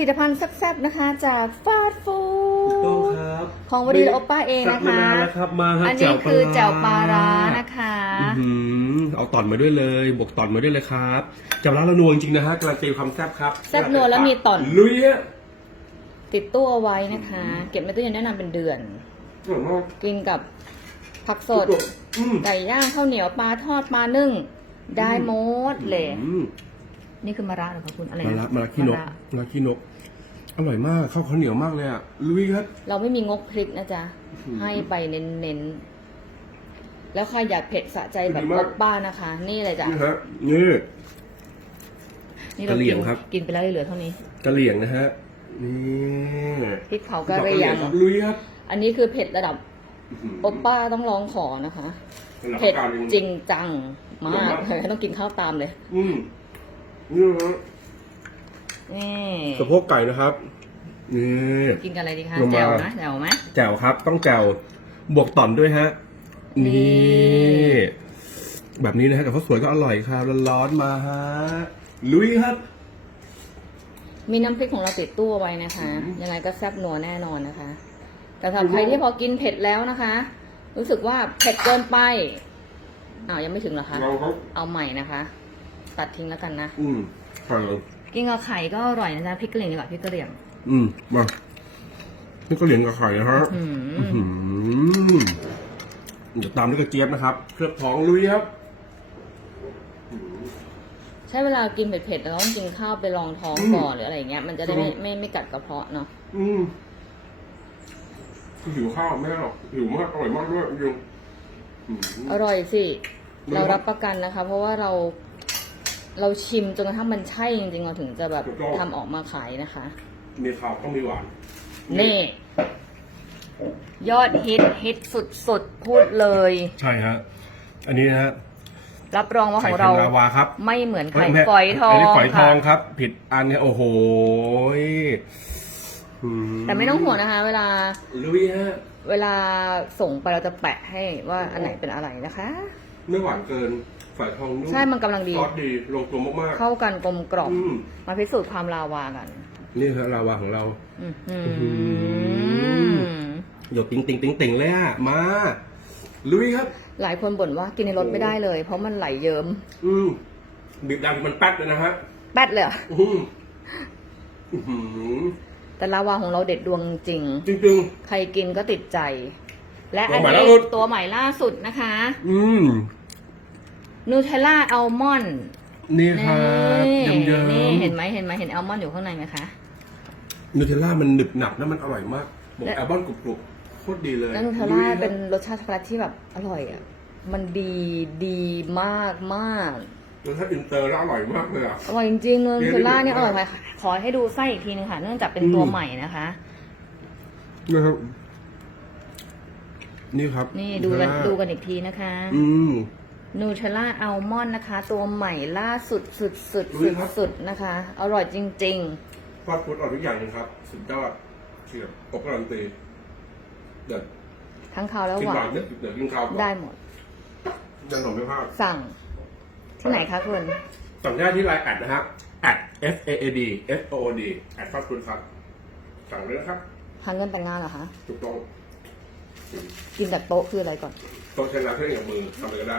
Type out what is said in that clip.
ลิตภัณฑ์แซ่บๆนะคะ จากฟาสต์ฟูต้อง้ดครับของวดีโอป้าเองสั่นะมาคะนานแล้วครับมาครับอันนี้คือแจ่วปลาร้านะนะคะเอาตอนมาด้วยเลยบวกตอนมาด้วยเลยครับแจ่วร้านละนวงจริงนะฮะการันตีความแซ่บครับแซ่บนัวแล้วมีต่อนลุยอะติดตู้เอาไว้นะคะ เก็บในตู้เย็นได้นานเป็นเดือนอร่อยมากกินกับผักสดอืมไก่ย่างข้าวเหนียวปลาทอดปลานึ่งได้หมดเลยอืม นี่คือมะระเหรอคะคุณอะไรมานะละมาละขี้นกมะระมาละขี้นก อร่อยมากข้าวข้าวเหนียวมากเลยอะลุยครับเราไม่มีงกพริกนะจ๊ะอื้อหือให้ไปเน้นๆ แล้วใครอยากเผ็ดสะใจแบบดีมากโอปป้านะคะ นี่เลยจ้ะนี่ฮะนี่นี่เรากะเหรี่กิยนงครับ กินไปแล้วเหลือเท่านี้กะเหรี่ยงนะฮะนี่พริกเผากะเหรี่ยงครับลุยครับ อันนี้คือเผ็ดระดับอื้อหือโอปป้าต้องร้องขอนะคะระดับเผ็ดการจริงจังมากเผ็ดมากต้องกินข้าวตามเลย อืม นี่ฮะนี่สะโพกไก่นะครับ นี่ กินกันอะไรดีคะลงมา แจ่วนะแจ่วไหมแจ่วครับ ต้องแจ่วบวกต่อนด้วยฮะ นี่นี่แบบนี้นะฮะกับข้าวสวยก็อร่อยครับร้อนๆมาฮะลุยครับ มีน้ำพริกของเราติดตู้เอาไว้นะคะอืมยังไงก็แซ่บนัวแน่นอนนะคะ แต่สำหรับใครที่พอกินเผ็ดแล้วนะคะ รู้สึกว่าเผ็ดเกินไปอ้าวยังไม่ถึงเหรอคะเราครับ เอาใหม่นะคะ ตัดทิ้งแล้วกันนะ อืมใช่เลยกินกับไข่ก็อร่อยนะจ๊ะพริกกะเหรี่ยงดีกว่าพริกกะเหรี่ยง อืมมานี่ก็เหรียญกับไข่นะฮะอืม อื้อหือเดี๋ยวตามด้วยกระเจี๊ยบนะครับ เคลือบท้องลุยครับ ใช้เวลากินเผ็ดๆเราต้องกินข้าวไปรองท้องอืมก่อนหรืออะไรอย่างเงี้ยมันจะได้ไม่อืมไม่ไม่กัดกระเพาะเนาะอืมหิวข้าวไม่ได้หรอกหิวมากอร่อยมากด้วยจริงอืม อร่อยสิอืมเรารับประกันนะคะ เพราะว่าเรา เราชิมจนกระทั่งมันใช่จริงๆเราถึงจะแบบถูกต้องทำออกมาขายนะคะ มีข้าวต้องมีหวาน นี่ ยอดฮิตฮิตสุดๆ พูดเลย ใช่ฮะ อันนี้นะฮะ รับรองว่าขไข่องเค็เรามลาวาครับ ไม่เหมือนไข่เยฝอยทองนนี้ฝอยทองค่ะครับ ผิดอันเนี่ยโอ้โหยอืแต่ไม่ต้องห่วงนะคะ เวลา ลุยฮะ เวลาส่งไปเราจะแปะให้ว่าอันไหนเป็นอะไรนะคะ ไม่หวานเกิน ฝอยทองนุ่มใช่มันกำลังดี ซอสดีลงตัวมาก เข้ากันกลมกล่อๆมอืม มาพิสูจน์ความลาวากันนี่ฮะลาวาของเรา อื้อหือหือหยดติงติงติงติงเลยอะมา ลุยครับ หลายคนบ่นว่ากินในรถไม่ได้เลย เพราะมันไหลเยิ้มอืมบีบดังมันแป๊ดเลยนะฮะ แป๊ดเลยเหรออืมอื้อหือแต่ลาวาของเราเด็ดดวงจริง จริง ใครกินก็ติดใจ และตัอัวนใหม่นี้ล่าสุด ตัวใหม่ล่าสุดนะคะ ๆ อืม นูเทลล่าอัลมอนด์นี่ครับนี่เยิ้มๆนี่เห็นไหมเห็นไหมเห็นอัลมอนด์อยู่ข้างในไหมคะนูเทลล่ามันหนึบหนับนะมันอร่อยมากบอกและแอลบอนกรุบๆโคตรดีเลยแล้วนูเทลล่าลุยครับเป็นรสชาติช็อกโกแลตที่แบบอร่อยอะ มันดีดีมากมากรสชาติอินเตอร์แล้วอร่อยมากเลยอะ อร่อยจริงๆนูเรียนเทลล่าได้เนี่ยดีอมากร่อยไหมขอให้ดูไส้อีกทีนึงค่ะ เนื่องจากเป็นอืมตัวใหม่นะคะ นะครับ นี่ครับนี่ดูกัน Nutella ดูกันอีกทีนะคะ อืม นูเทลล่าอัลมอนด์นะคะ ตัวใหม่ล่าสุดสุดสุดลุสุยดครับสุดนะคะ อร่อยจริง ฟาสต์ฟู้ดอร่อยทุกอย่างเลยครับ สุดยอดเฉียบอบการันตีเด็ดๆ ทั้งคาวแล้วกินหหวาวานนเด็ดเด็ดกินข้าวก่อนได้หมด ยังหน่อไม่พลาดสั่ง ที่ไหนคะคุณ สั่งได้ที่ไลน์แอดนะฮะ at f a a d f o o d แอดฟาสต์ฟู้ดครับ สั่งเลยนะครับทานเงินแต่งงานเหรอคะ ถูกต้องกินจากโต๊ะคืออะไรก่อน โต๊ะใช้งานเครื่องอย่างมือทำอะไรก็ได้